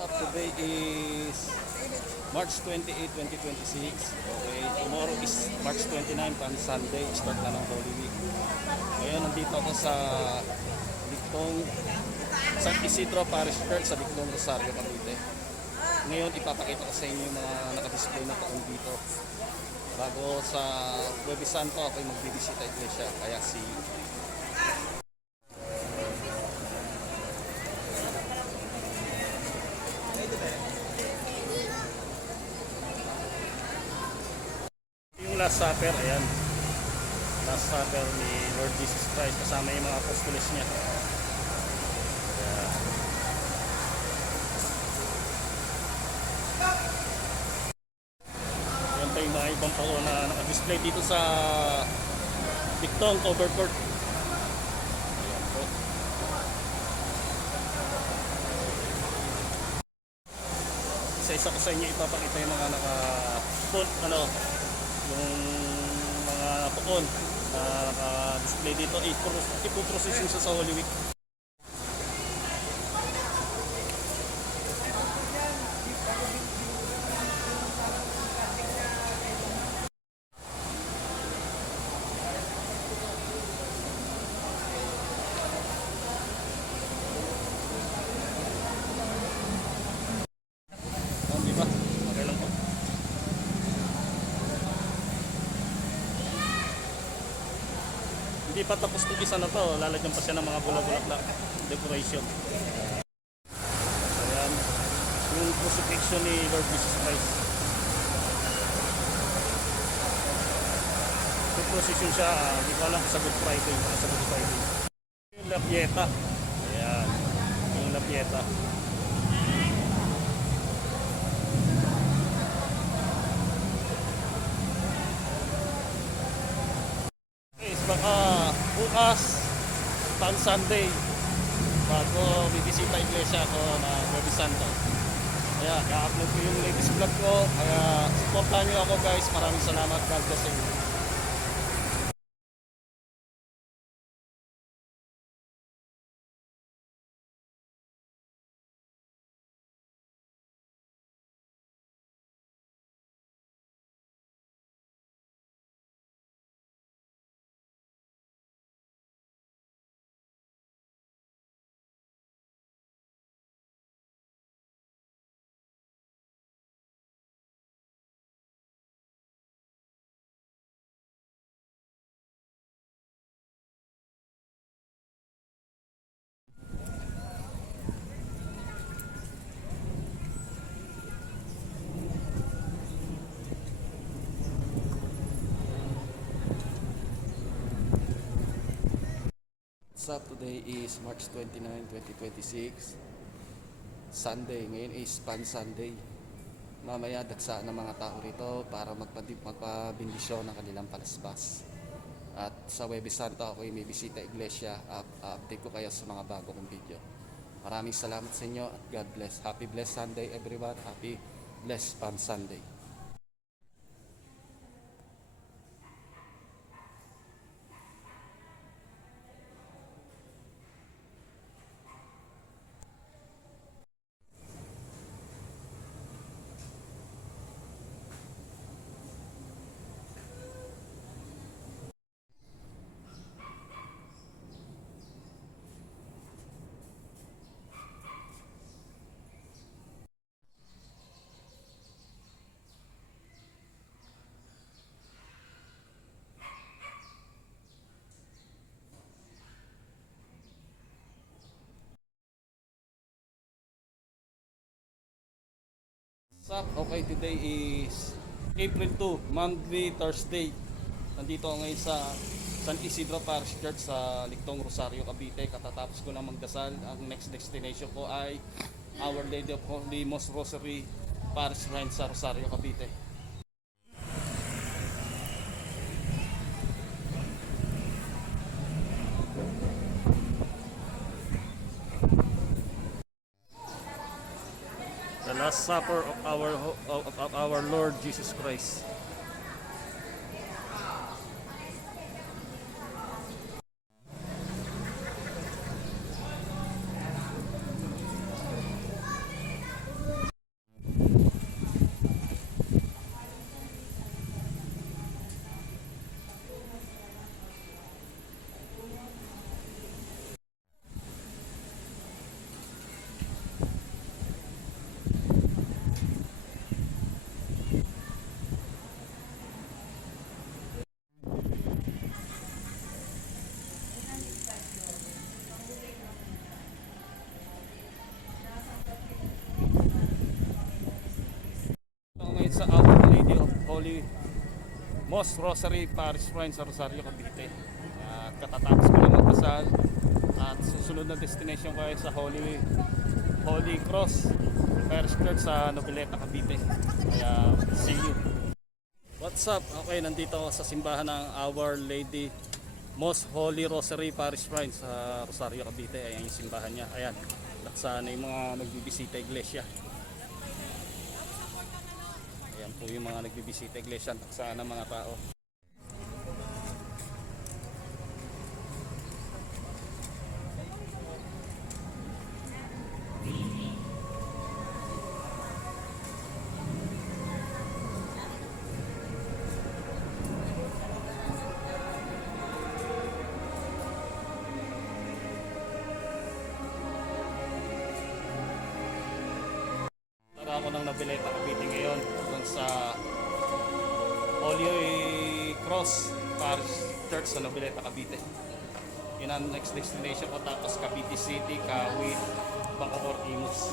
Today is March 28, 2026. Okay, tomorrow is March 29 on Sunday. Start na ng Holy Week. Ngayon, nandito ako sa Lictong San Isidro Parish Church sa Lictong Rosario, Cavite. Ngayon, ipapakita ko sa inyo yung mga nakadisplay na taon dito. Bago sa Huwebes Santo, ako'y magbibisita iglesia. Kaya see you. Last Supper, ayan. Last Supper ni Lord Jesus Christ kasama yung mga apostoles niya. Ayan. Yan pa yung mga ibang tao na naka-display dito sa Lictong Cover Court. Ayan po. Isa-isa ko sa inyo ipapakita yung mga yung mga pukon na naka-display dito. Ipoprocession siya sa Holy Week. Di ba? Okay lang po. Hindi pa tapos itong isa na to, lalagyan pa siya ng mga bulak-bulak na decoration. Ayan, yung crucifixion ni Lord Jesus Christ. Yung procession siya, hindi ko alam sa Good Friday, sa Good Friday. Yung La Pieta. Ayan, yung La Pieta. Baka bukas Palm Sunday bago bibisita iglesia ko na Huwebes Santo. Kaya i-upload ko yung latest vlog ko. Kaya supportahan nyo ako guys. Maraming salamat. God bless you. Today is March 29, 2026. Sunday. Ngayon is Palm Sunday. Mamaya dagsaan ng mga tao rito para magpabindisyon ng kanilang palaspas. At sa Huwebes Santo ako may bisita iglesia. Update ko kayo sa mga bago kong video. Maraming salamat sa inyo at God bless. Happy blessed Sunday everyone. Happy blessed Palm Sunday. Okay, today is April 2, Monday, Thursday. Nandito ako ngayon sa San Isidro Parish Church sa Lictong Rosario, Cavite. Katatapos ko lang magdasal. Ang next destination ko ay Our Lady of Holy Most Rosary Parish Shrine sa Rosario, Cavite. The Last Supper of our Lord Jesus Christ. Moss Rosary Parish Shrine sa Rosario, Cavite. At katatapos ko lang magdasal at susunod na destination ko ay sa Holy Cross Parish Church sa Noveleta, Cavite. Kaya see you. What's up? Okay, nandito ako sa simbahan ng Our Lady Most Holy Rosary Parish Shrine sa Rosario, Cavite. Ayan yung simbahan niya. Ayan, laksa na yung mga nagbibisita iglesia. Ayan po yung mga nagbibisita iglesia. Laksa na mga tao. Ako ng Noveleta, Cavite ngayon dun sa Holy Cross Parish Church sa Noveleta, Cavite. Yun ang next destination ko, tapos Cavite City, Kawit, Bacoor, Imus.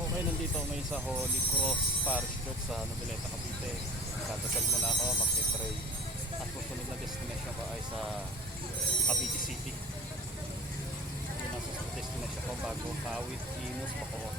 Okay, nandito ngayon sa Holy Cross Parish Church sa Noveleta, Cavite. Dadasal muna ako, magpipray. At susunod na destination ko ay sa Cavite City. Yun ang susunod destination ko bago Kawit, Imus, Bacoor.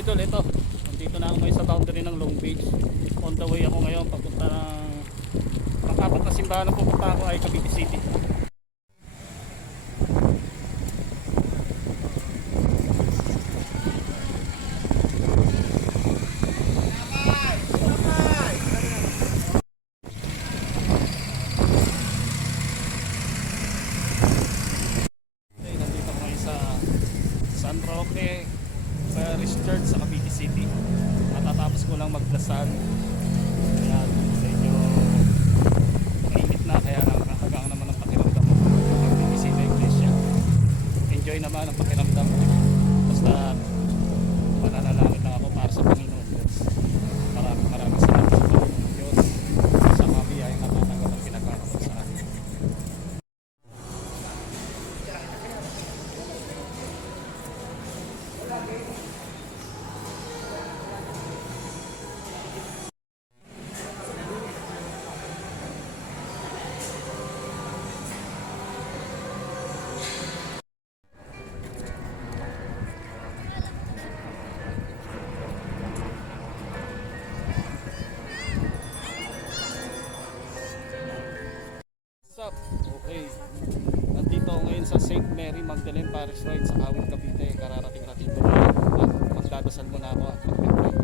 Idol, ito nandito na ako ngayon sa boundary ng Long Beach. On the way ako ngayon papunta ng pang-apat na simbahan na pupunta ako ay Cavite City. Okay, nandito ako ngayon sa San Roque Parish Church sa Cavite City. Matatapos ko lang magdasal. Kaya medyo mainit na, kaya nakakagang naman ang pakiramdam mo pag bibisita yung iglesia. Enjoy naman ang pakiramdam. Basta mananalangin lang ako para sa Panginoon Diyos. Maraming salamat sa Panginoon Diyos sa mga biyayang natatanggap at pinagkakaroon sa akin. What's up? Okay. Nandito ako ngayon sa St. Mary Magdalene Parish Shrine sa Kawit, Cavite. Kararating-rating ko na. Magdadasal muna ako at magpipray.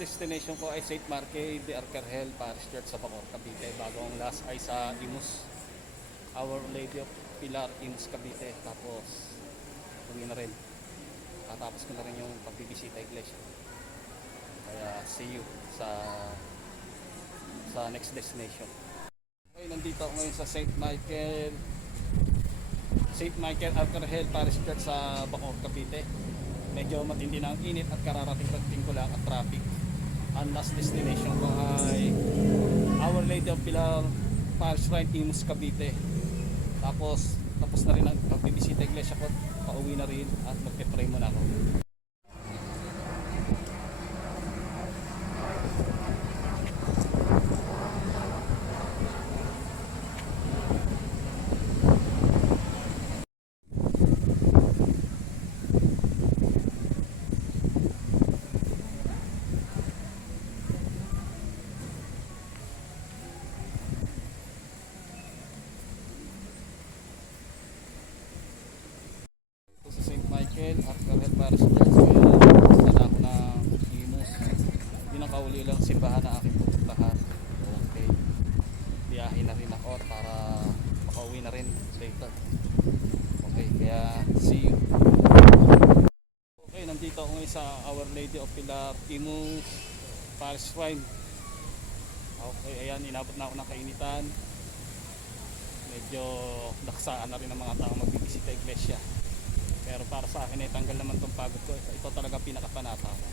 destination ko ay St. Marque de Arcangel Parish Church sa Bacoor, Cavite. Bago ang last ay sa Imus, Our Lady of Pilar, Imus, Cavite. Tapos uwi na rin. Tatapos ko na rin yung pagbibisita iglesia. Kaya see you sa next destination. Okay, nandito ako ngayon sa St. Michael Arcangel Parish Church sa Bacoor, Cavite. Medyo matindi na ang init at kararating ko lang at traffic. Ang last destination ko ay Our Lady of Pilar Parish Shrine, Imus, Cavite. Tapos na rin ang pagbibisita iglesia ko. Pauwi na rin at magpe-pray muna ako. Sa St. Michael Arcangel Parish Church, kaya ako ng Imus. Yun ang kauli lang simbahan na aking pupuntahan. Okay, biyahe na rin ako para makauwi na rin later. Okay, kaya see you. Okay, nandito ako ngayon sa Our Lady of Pilar, Imus Parish Shrine. Okay, ayan, inabot na ako ng kainitan. Medyo daksaan na rin ang mga taong magbibisita iglesia. Pero para sa akin ay tanggal naman tong pagod ko. Ito talaga pinakapanata ko.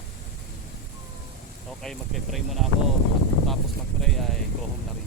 Okay, magpe-pray muna ako. Tapos mag-pray ay go home na rin.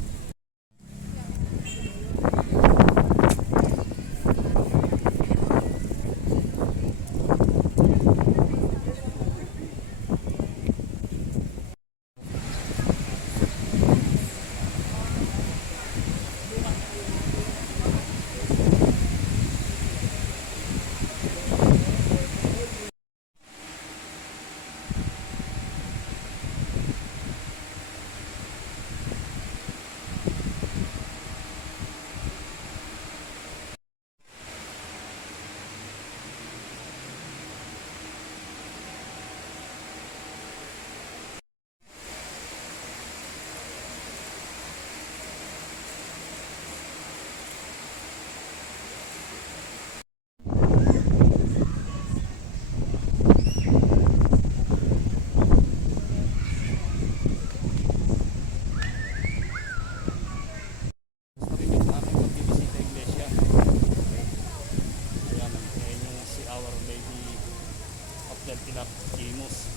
Imus,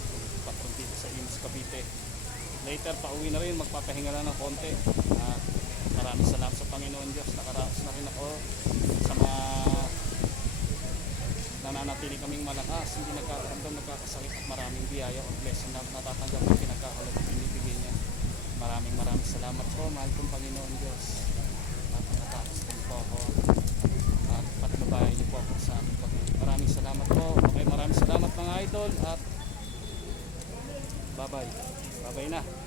patron dito sa Imus, Cavite. Later, pauwi na rin, magpapahinga lang ng konti. Maraming salamat sa Panginoon Diyos. Nakaraos na rin ako sa mga nananatili kaming malakas, hindi nagkakaramdam, nagkakasakit at maraming biyaya o blessing na natatanggap at pinagkakalat at binibigay niya. Maraming salamat po, mahal kong Panginoon Diyos. At natapos din po ako at patnubayan niyo po ako sa aming Panginoon. Maraming salamat po. Okay, maraming salamat mga idol at bye bye na.